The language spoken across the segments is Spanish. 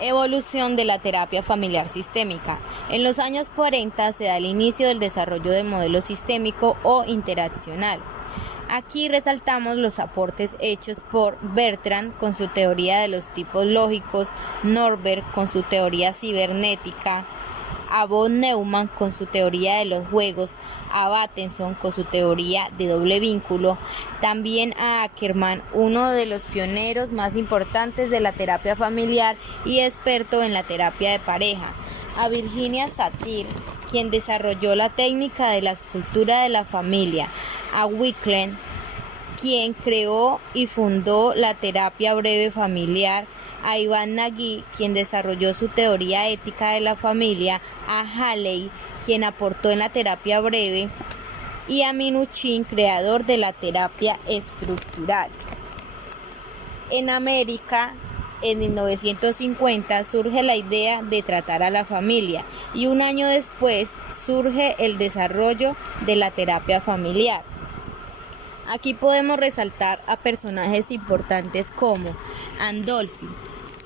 Evolución de la terapia familiar sistémica. En los años 40 se da el inicio del desarrollo del modelo sistémico o interaccional. Aquí resaltamos los aportes hechos por Bertrand con su teoría de los tipos lógicos, Norbert con su teoría cibernética, a von Neumann con su teoría de los juegos, a Bateson con su teoría de doble vínculo, también a Ackermann, uno de los pioneros más importantes de la terapia familiar y experto en la terapia de pareja, a Virginia Satir, quien desarrolló la técnica de la escultura de la familia, a Wicklen, quien creó y fundó la terapia breve familiar, a Iván Nagy, quien desarrolló su teoría ética de la familia, a Haley, quien aportó en la terapia breve, y a Minuchin, creador de la terapia estructural. En América, en 1950 surge la idea de tratar a la familia y un año después surge el desarrollo de la terapia familiar. Aquí podemos resaltar a personajes importantes como Andolfi.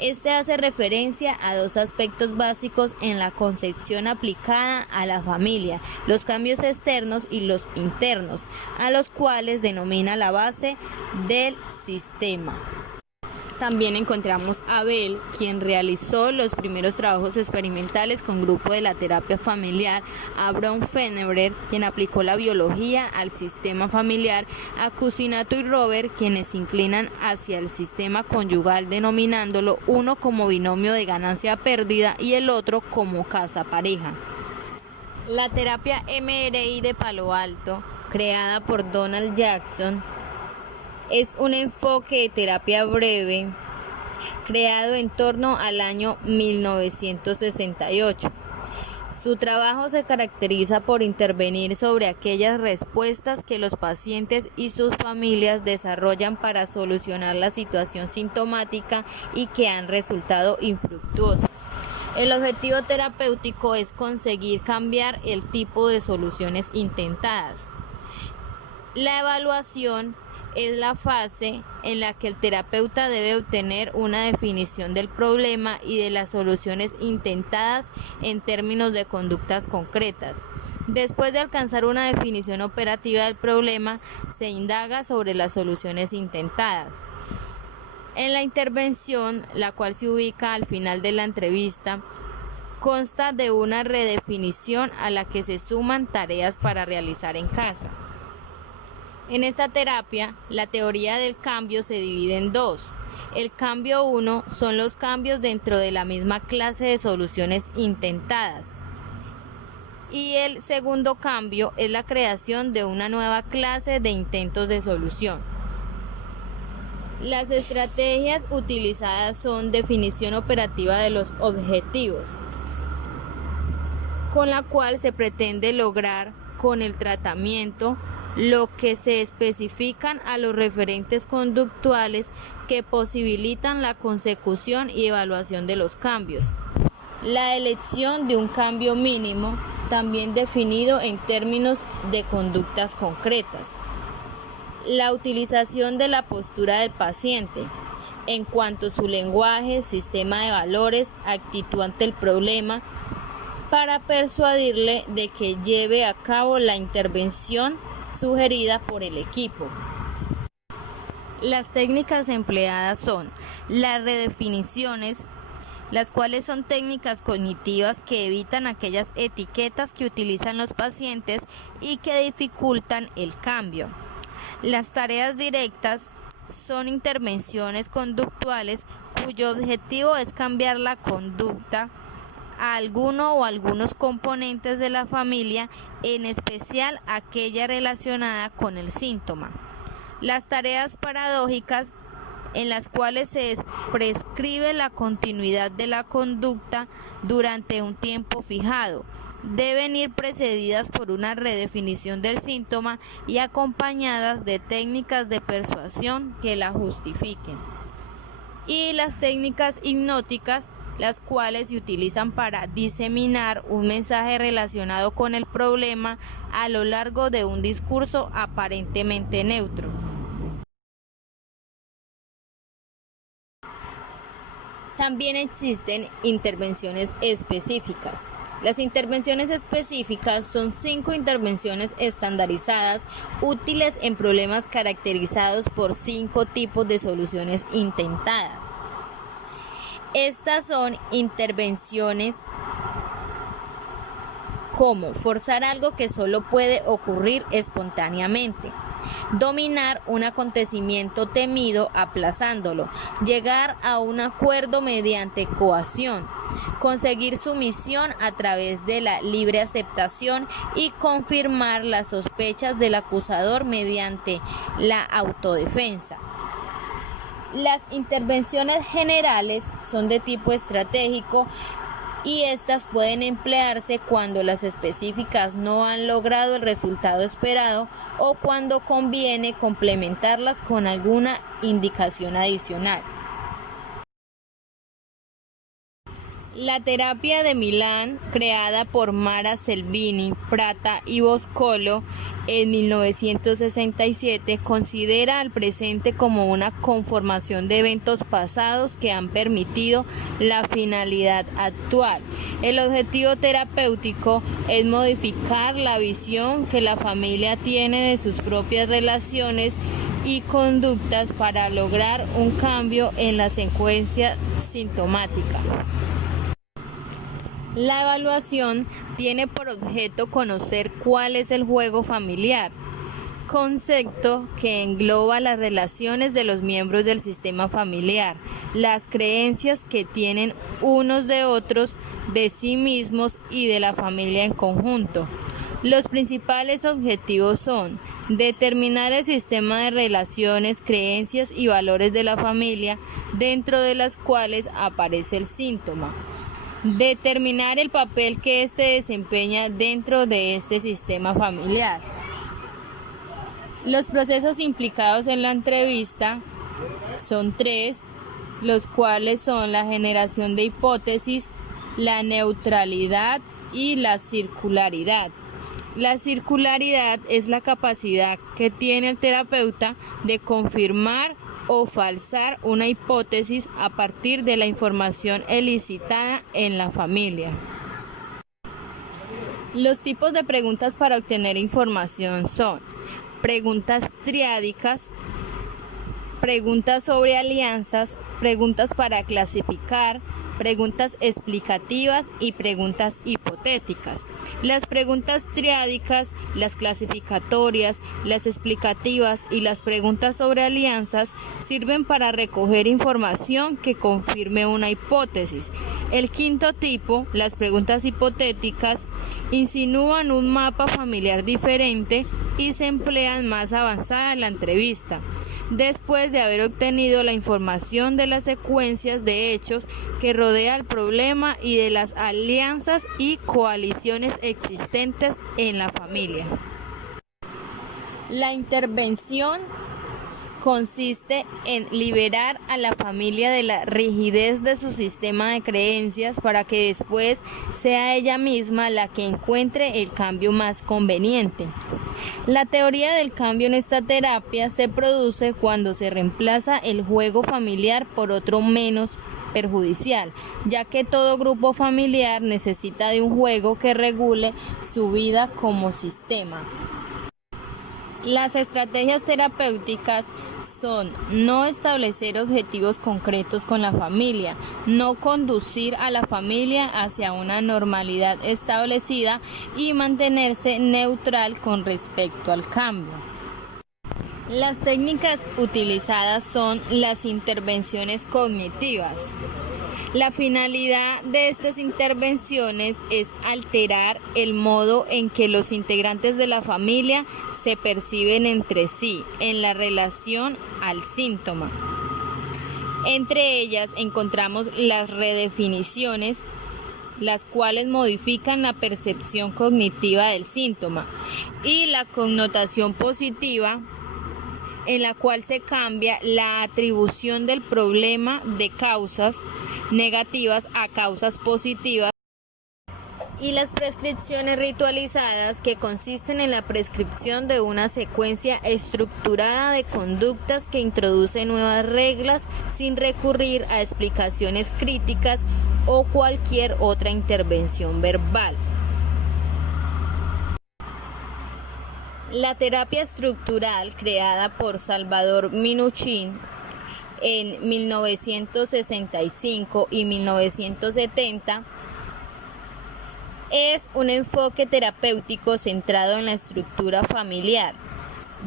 Este hace referencia a dos aspectos básicos en la concepción aplicada a la familia, los cambios externos y los internos, a los cuales denomina la base del sistema. También encontramos a Bell, quien realizó los primeros trabajos experimentales con grupo de la terapia familiar, a Braun-Fenebrer, quien aplicó la biología al sistema familiar, a Cusinato y Robert, quienes se inclinan hacia el sistema conyugal denominándolo uno como binomio de ganancia-pérdida y el otro como casa-pareja. La terapia MRI de Palo Alto, creada por Donald Jackson, es un enfoque de terapia breve creado en torno al año 1968. Su trabajo se caracteriza por intervenir sobre aquellas respuestas que los pacientes y sus familias desarrollan para solucionar la situación sintomática y que han resultado infructuosas. El objetivo terapéutico es conseguir cambiar el tipo de soluciones intentadas. La evaluación es la fase en la que el terapeuta debe obtener una definición del problema y de las soluciones intentadas en términos de conductas concretas. Después de alcanzar una definición operativa del problema, se indaga sobre las soluciones intentadas. En la intervención, la cual se ubica al final de la entrevista, consta de una redefinición a la que se suman tareas para realizar en casa. En esta terapia, la teoría del cambio se divide en dos. El cambio 1 son los cambios dentro de la misma clase de soluciones intentadas. Y el segundo cambio es la creación de una nueva clase de intentos de solución. Las estrategias utilizadas son definición operativa de los objetivos, con la cual se pretende lograr con el tratamiento lo que se especifican a los referentes conductuales que posibilitan la consecución y evaluación de los cambios. La elección de un cambio mínimo, también definido en términos de conductas concretas. La utilización de la postura del paciente, en cuanto a su lenguaje, sistema de valores, actitud ante el problema, para persuadirle de que lleve a cabo la intervención sugerida por el equipo. Las técnicas empleadas son las redefiniciones, las cuales son técnicas cognitivas que evitan aquellas etiquetas que utilizan los pacientes y que dificultan el cambio. Las tareas directas son intervenciones conductuales cuyo objetivo es cambiar la conducta a alguno o algunos componentes de la familia, en especial aquella relacionada con el síntoma. Las tareas paradójicas, en las cuales se prescribe la continuidad de la conducta durante un tiempo fijado, deben ir precedidas por una redefinición del síntoma y acompañadas de técnicas de persuasión que la justifiquen. Y las técnicas hipnóticas, las cuales se utilizan para diseminar un mensaje relacionado con el problema a lo largo de un discurso aparentemente neutro. También existen intervenciones específicas. Las intervenciones específicas son 5 intervenciones estandarizadas útiles en problemas caracterizados por 5 tipos de soluciones intentadas. Estas son intervenciones como forzar algo que solo puede ocurrir espontáneamente, dominar un acontecimiento temido aplazándolo, llegar a un acuerdo mediante coacción, conseguir sumisión a través de la libre aceptación y confirmar las sospechas del acusador mediante la autodefensa. Las intervenciones generales son de tipo estratégico y estas pueden emplearse cuando las específicas no han logrado el resultado esperado o cuando conviene complementarlas con alguna indicación adicional. La terapia de Milán, creada por Mara Selvini, Prata y Boscolo en 1967, considera al presente como una conformación de eventos pasados que han permitido la finalidad actual. El objetivo terapéutico es modificar la visión que la familia tiene de sus propias relaciones y conductas para lograr un cambio en la secuencia sintomática. La evaluación tiene por objeto conocer cuál es el juego familiar, concepto que engloba las relaciones de los miembros del sistema familiar, las creencias que tienen unos de otros, de sí mismos y de la familia en conjunto. Los principales objetivos son determinar el sistema de relaciones, creencias y valores de la familia, dentro de las cuales aparece el síntoma. Determinar el papel que éste desempeña dentro de este sistema familiar. Los procesos implicados en la entrevista son 3, los cuales son la generación de hipótesis, la neutralidad y la circularidad. La circularidad es la capacidad que tiene el terapeuta de confirmar o falsar una hipótesis a partir de la información elicitada en la familia. Los tipos de preguntas para obtener información son preguntas triádicas, preguntas sobre alianzas, preguntas para clasificar, preguntas explicativas y preguntas hipotéticas. Las preguntas triádicas, las clasificatorias, las explicativas y las preguntas sobre alianzas sirven para recoger información que confirme una hipótesis. El quinto tipo, las preguntas hipotéticas, insinúan un mapa familiar diferente y se emplean más avanzada en la entrevista, después de haber obtenido la información de las secuencias de hechos que rodea el problema y de las alianzas y coaliciones existentes en la familia. La intervención consiste en liberar a la familia de la rigidez de su sistema de creencias para que después sea ella misma la que encuentre el cambio más conveniente. La teoría del cambio en esta terapia se produce cuando se reemplaza el juego familiar por otro menos perjudicial, ya que todo grupo familiar necesita de un juego que regule su vida como sistema. Las estrategias terapéuticas son no establecer objetivos concretos con la familia, no conducir a la familia hacia una normalidad establecida y mantenerse neutral con respecto al cambio. Las técnicas utilizadas son las intervenciones cognitivas. La finalidad de estas intervenciones es alterar el modo en que los integrantes de la familia se perciben entre sí en la relación al síntoma. Entre ellas encontramos las redefiniciones, las cuales modifican la percepción cognitiva del síntoma, y la connotación positiva, en la cual se cambia la atribución del problema de causas negativas a causas positivas, Y las prescripciones ritualizadas, que consisten en la prescripción de una secuencia estructurada de conductas que introduce nuevas reglas sin recurrir a explicaciones críticas o cualquier otra intervención verbal. La terapia estructural, creada por Salvador Minuchin en 1965 y 1970, es un enfoque terapéutico centrado en la estructura familiar,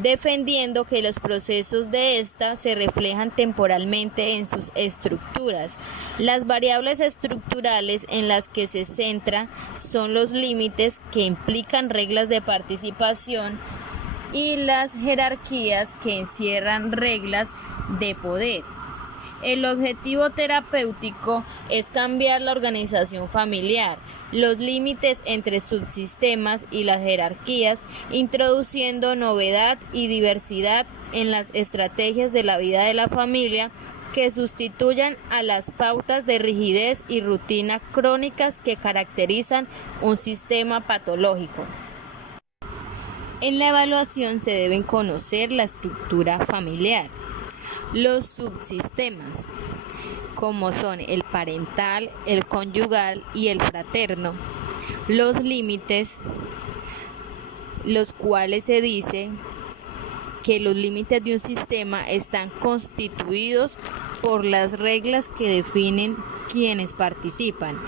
defendiendo que los procesos de ésta se reflejan temporalmente en sus estructuras. Las variables estructurales en las que se centra son los límites, que implican reglas de participación, y las jerarquías, que encierran reglas de poder. El objetivo terapéutico es cambiar la organización familiar, los límites entre subsistemas y las jerarquías, introduciendo novedad y diversidad en las estrategias de la vida de la familia que sustituyan a las pautas de rigidez y rutina crónicas que caracterizan un sistema patológico. En la evaluación se deben conocer la estructura familiar, los subsistemas, como son el parental, el conyugal y el fraterno, los límites, los cuales se dice que los límites de un sistema están constituidos por las reglas que definen quienes participan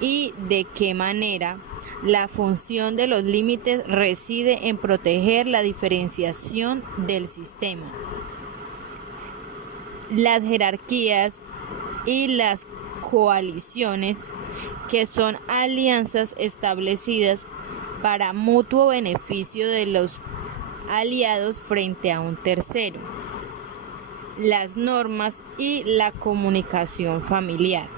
y de qué manera. La función de los límites reside en proteger la diferenciación del sistema. Las jerarquías y las coaliciones, que son alianzas establecidas para mutuo beneficio de los aliados frente a un tercero. Las normas y la comunicación familiar.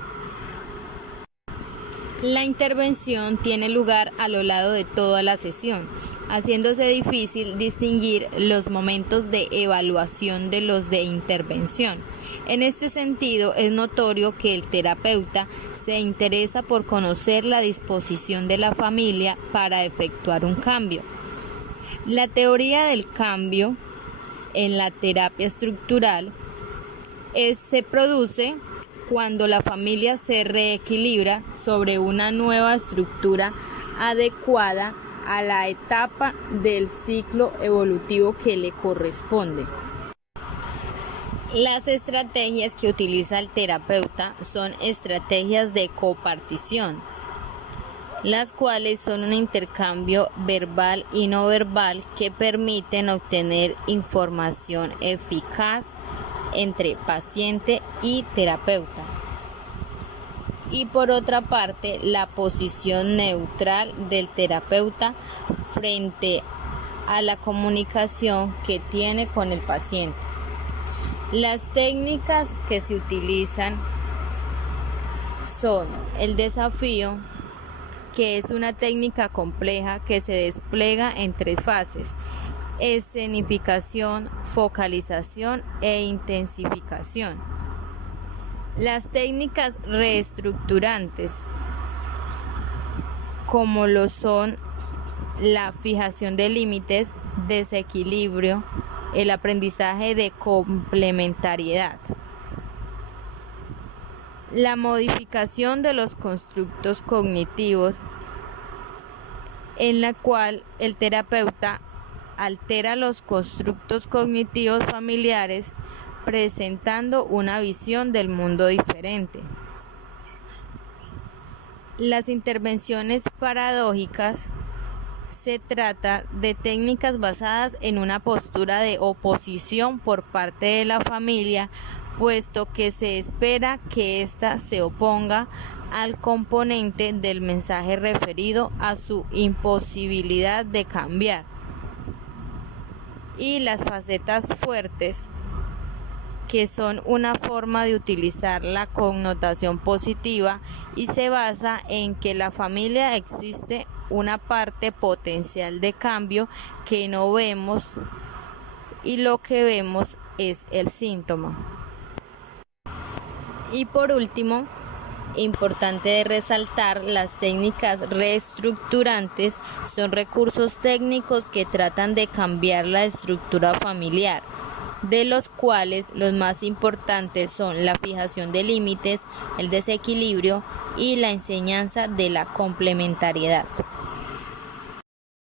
La intervención tiene lugar a lo largo de toda la sesión, haciéndose difícil distinguir los momentos de evaluación de los de intervención. En este sentido, es notorio que el terapeuta se interesa por conocer la disposición de la familia para efectuar un cambio. La teoría del cambio en la terapia estructural se produce cuando la familia se reequilibra sobre una nueva estructura adecuada a la etapa del ciclo evolutivo que le corresponde. Las estrategias que utiliza el terapeuta son estrategias de copartición, las cuales son un intercambio verbal y no verbal que permiten obtener información eficaz entre paciente y terapeuta. Y por otra parte, la posición neutral del terapeuta frente a la comunicación que tiene con el paciente. Las técnicas que se utilizan son el desafío, que es una técnica compleja que se despliega en 3 fases: escenificación, focalización e intensificación. Las técnicas reestructurantes, como lo son la fijación de límites, desequilibrio, el aprendizaje de complementariedad, la modificación de los constructos cognitivos, en la cual el terapeuta altera los constructos cognitivos familiares presentando una visión del mundo diferente. Las intervenciones paradójicas: se trata de técnicas basadas en una postura de oposición por parte de la familia, puesto que se espera que ésta se oponga al componente del mensaje referido a su imposibilidad de cambiar. Y las facetas fuertes, que son una forma de utilizar la connotación positiva y se basa en que la familia existe una parte potencial de cambio que no vemos y lo que vemos es el síntoma. Y por último, importante de resaltar, las técnicas reestructurantes son recursos técnicos que tratan de cambiar la estructura familiar, de los cuales los más importantes son la fijación de límites, el desequilibrio y la enseñanza de la complementariedad.